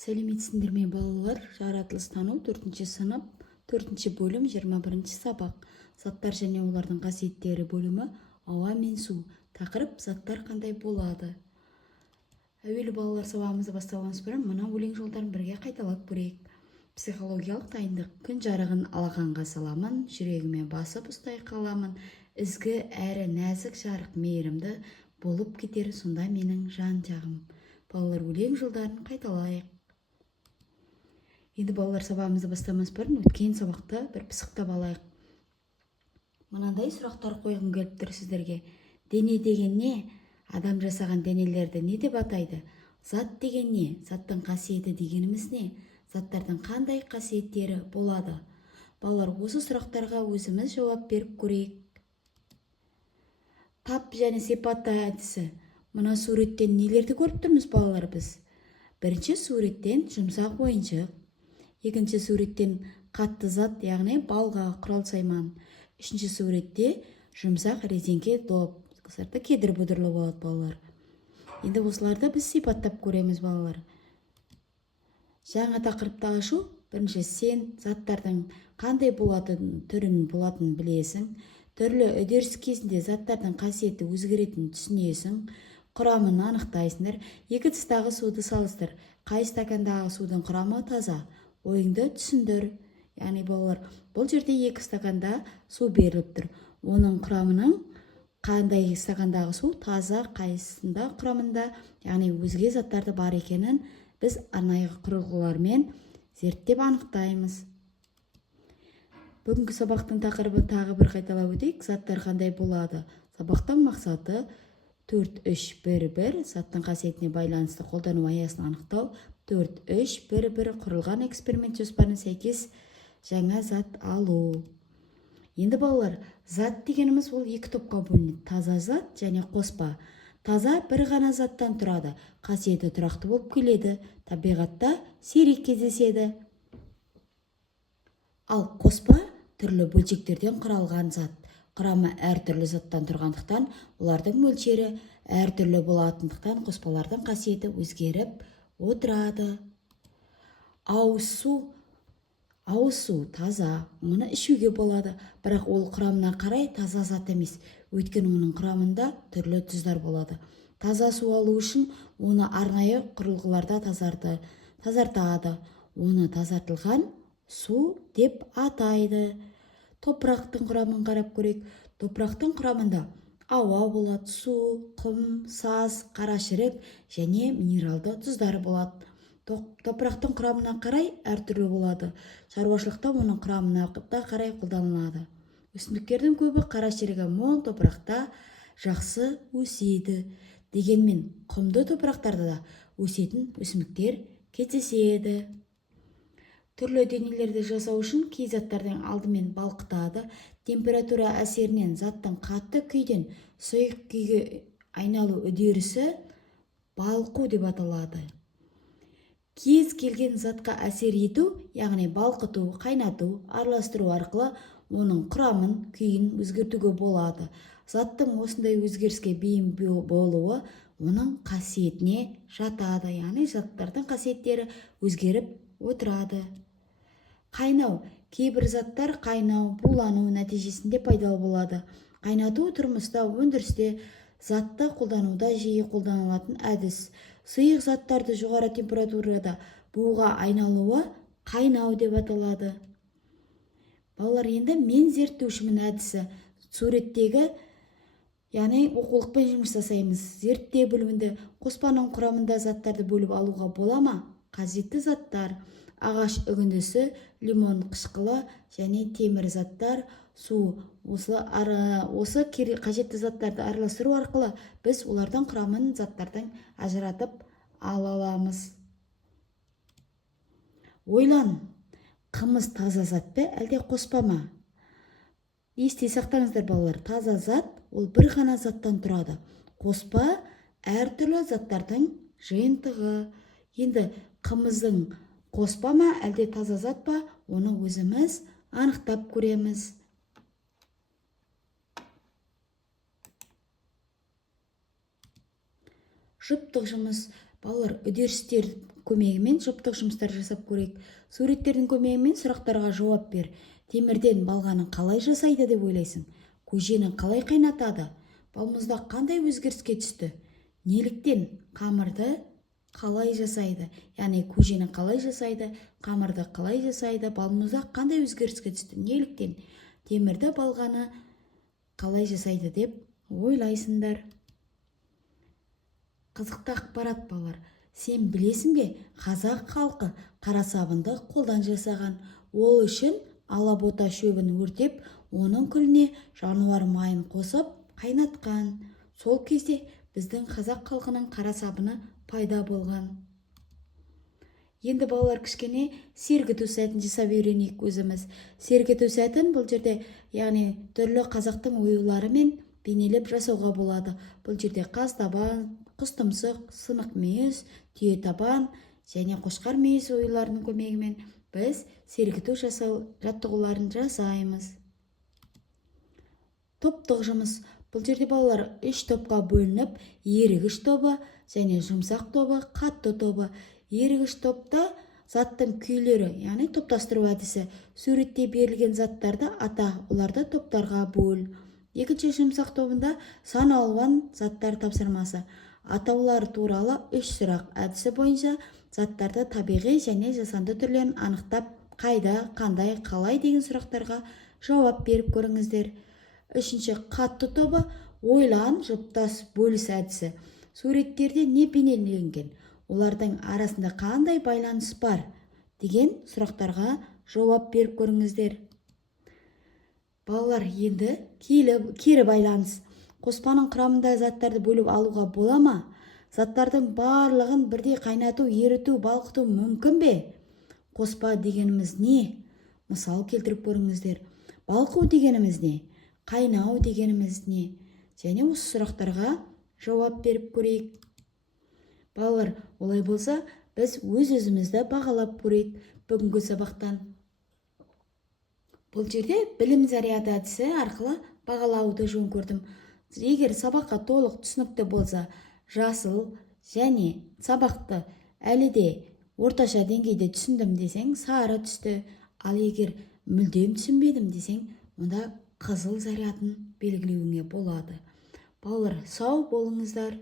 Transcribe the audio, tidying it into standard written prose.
Сәлеметсіңдер ме балалар? Жаратылыстану 4 сынып, 4 бөлім, 21 сабақ. Заттар және олардың қасиеттері бөлімі ауа мен су. Тақырып заттар қандай болады? Әуелі балалар сабағымызды бастауымыз бұрын мына өлең жолдарын бірге қайталап көрейік. Психологиялық дайындық. Күн жарығын алақанға саламын, жүрегіме басып ұстай қаламын. Ізгі әрі нәзік жарық мейірімді болып кетер сонда менің жан жағым. Балалар өлең жолдарын қайталайық. Енді балалар сабағымызды бастамас бұрын өткен сабақты бір пысықтап алайық. Мынандай сұрақтар қойғым келіп тұр сіздерге. Дене деген не? Адам жасаған денелерді не деп атайды? Зат деген не? Заттың қасиеті дегеніміз не? Заттардың қандай қасиеттері болады? Балалар, осы сұрақтарға өзіміз жауап беріп көрейік. Тап және сипатта әдісі. Мына суреттен нелерді көріп тұрмыз балалар біз? Бірінші суреттен жұмсақ ойыншық. Екінші суреттен қатты зат, яғни балға, құрал сайман. Үшінші суретте жұмсақ резеңке доп, кедір бұдырлы болады балалар. Енді осыларды біз сипаттап көреміз балалар. Жаңа тақырыпты ашу. Бірінші, сен заттардың қандай түрін болатынын білесің. Түрлі үдеріс кезінде заттардың қасиеті өзгеретін түсінесің. Құрамын анықтайсыңдар. Екі тыстағы суды салыстыр. Қай стакандағы судың құрамы таза? Ойыңды түсіндір. Яғни балалар, бұл жерде 2 стаканда су беріліп тұр. Оның құрамының қандай стакандағы су таза, қайсында құрамында, яғни өзге заттарды бар екенін біз арнайы құрылғылармен зерттеп анықтаймыз. Бүгінгі сабақтың тақырыбын тағы бір қайталап өтейік. Заттар қандай болады? Сабақтың мақсаты 4-3-1-1 заттың қасиетіне байланысты қолдану аясын анықтау. 4-3-1-1 құрылған эксперимент жоспарына сәйкес жаңа зат алу. Енді балалар, зат дегеніміз ол 2 топқа бөлінеді. Таза зат және қоспа. Таза бір ғана заттан тұрады. Қасиеті тұрақты болып келеді. Табиғатта сирек кездеседі. Ал қоспа түрлі бөлшектерден құралған зат. Құрамы әртүрлі заттан тұрғандықтан, олардың мөлшері әртүрлі болатындықтан қоспалардың қасиеті өзгеріп отырады. Ауыз су таза, мұны ішуге болады, бірақ ол құрамына қарай таза зат емес, өйткені оның құрамында түрлі тұздар болады. Таза су алу үшін оны арнайы құрылғыларда тазартады. Оны тазартылған су деп атайды. Топырақтың құрамын қарап көрейік. Топырақтың құрамында ауа болады, су, құм, саз, қарашірік және минералды тұздары болады. Топырақтың құрамына қарай әртүрлі болады. Шаруашылықта оның құрамына қарай қолданылады. Өсімдіктердің көбі қарашірігі мол топырақта жақсы өседі. Дегенмен құмды топырақтарда да өсетін өсімдіктер кездеседі. Түрлі денелерді жасау үшін кей заттардың алдымен балқытады. Температура әсерінен заттың қатты күйден сұйық күйге айналу үдерісі балқу деп аталады. Кез келген затқа әсер ету, яғни балқыту, қайнату, араластыру арқылы оның құрамын, күйін өзгертуге болады. Заттың осындай өзгеріске бейім болуы оның қасиетіне жатады, яғни заттардың қасиеттері өзгеріп отырады. Қайнау. Кейбір заттар қайнау, булану нәтижесінде пайдалы болады. Қайнату тұрмыста, өндірісте, затты қолдануда жиі қолданылатын әдіс. Сұйық заттарды жоғары температурада буға айналуы қайнау деп аталады. Балалар, енді мен зерттеушімін әдісі. Суреттегі, яғни оқулықпен жұмыс жасаймыз. Зерттеу бөлімінде қоспаның құрамында заттарды бөліп алуға бола ма? Қажетті заттар: ағаш үгіндісі, лимон қышқылы және темір заттар, су. Осы қажетті заттарды араластыру арқылы біз олардың құрамын заттардың ажыратып ала аламыз. Ойлан, қымыз таза зат пе, әлде қоспа ма? Есте сақтаңыздар балалар, таза зат ол бір ғана заттан тұрады. Қоспа әртүрлі заттардың жиынтығы. Енді қымыздың қоспа ма, әлде таза зат па, оны өзіміз анықтап көреміз. Жұптық жұмыс. Балалар, үдерістер көмегімен жұптық жұмыстар жасап көрейік. Суреттердің көмегімен сұрақтарға жауап бер. Темірден балғаны қалай жасайды деп ойлайсың? Көжені қалай қайнатады? Балмұздақ қандай өзгеріске түсті? Неліктен? Қамырды қалай жасайды? Яғни көжені қалай жасайды? Қамырды қалай жасайды? Балмұздақ қандай өзгеріске түсті? Неліктен? Темірді балғаны қалай жасайды деп ойлайсыңдар. Қызықты ақпарат балалар. Сен білесің бе, қазақ халқы қара сабынды қолдан жасаған. Ол үшін алабота шөбін өртеп, оның күліне жануар майын қосып қайнатқан. Сол кезде біздің қазақ халқының қара сабыны пайда болған. Енді балалар кішкене сергіту сәтін жасап үйренейік өзіміз. Сергіту сәтін бұл жерде, яғни түрлі қазақтың оюларымен бейнелеп жасауға болады. Бұл жерде қаз табан, құс тұмсық, сынық мүйіз, түйе табан және қошқар мүйіз оюларының көмегімен біз сергіту жаттығуларын жасаймыз. Топтық жұмыс. Бұл жерде балалар 3 топқа бөлініп, ерігіш тобы және жұмсақ тобы, қатты тобы. Ерігіш топта заттың күйлері, яғни топтастыру әдісі. Суретте берілген заттарды ата, оларды топтарға бөл. Екінші жұмсақ тобында сан алуан заттар тапсырмасы. Атаулар туралы 3 сұрақ әдісі бойынша заттарды табиғи және жасанды түрлерін анықтап, қайда, қандай, қалай деген сұрақтарға жауап беріп көріңіздер. Үшінші қатты тобы ойлан, жұптас, бөліс әдісі. Суреттерде не бейнеленген? Олардың арасында қандай байланыс бар деген сұрақтарға жауап беріп көріңіздер. Балалар, енді кері байланыс. Қоспаның құрамында заттарды бөліп алуға бола ма? Заттардың барлығын бірдей қайнату, еріту, балқыту мүмкін бе? Қоспа дегеніміз не? Мысал келтіріп көріңіздер. Балқу дегеніміз не? Қайнау дегеніміз не? Және осы сұрақтарға жауап беріп көрейік. Балалар, олай болса, біз өз-өзімізді бағалап көрейік бүгінгі сабақтан. Бұл жерде білім заряды әдісі арқылы бағалауды жөн көрдім. Егер сабаққа толық түсінікті болса, жасыл және сабақты әлі де орташа деңгейде түсіндім десең, сары түсті. Ал егер мүлдем түсінбедім десең, онда қызыл зарядын белгілеуіңе болады. Балалар, сау болыңыздар.